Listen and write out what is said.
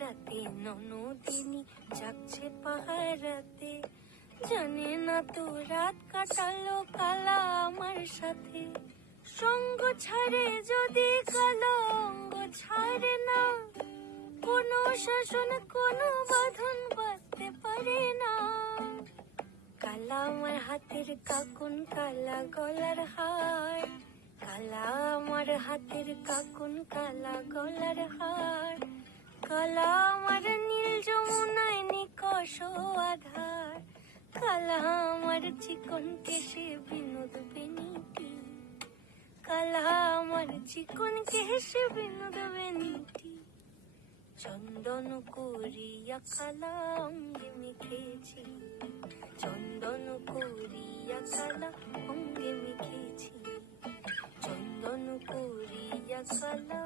রাতে ননদিনী জাগছে পাহারাতে, জানে না তো রাত কাটালো কালা আমার সাথে। সঙ্গ ছাড়ে যদি কালো অঙ্গ ছাড়ে না, কোনো শাসন কোনো বাঁধন বাঁধতে পারে না। কালা আমার হাতের কাকুন কালা গলার হার, কালা আমার হাতের কাকুন কালা গলার হার, কালা আমার নীল যমুনায় নিকষ আধার, কালা আমার চিকন কেশে বিনোদ বেনিটি, কালা আমার চিকন কেশে বিনোদ বেনিটি। চন্দন করিয়া কালা অঙ্গে মেখেছি, চন্দন করিয়া কালা অঙ্গে মেখেছি, চন্দন করিয়া কালা।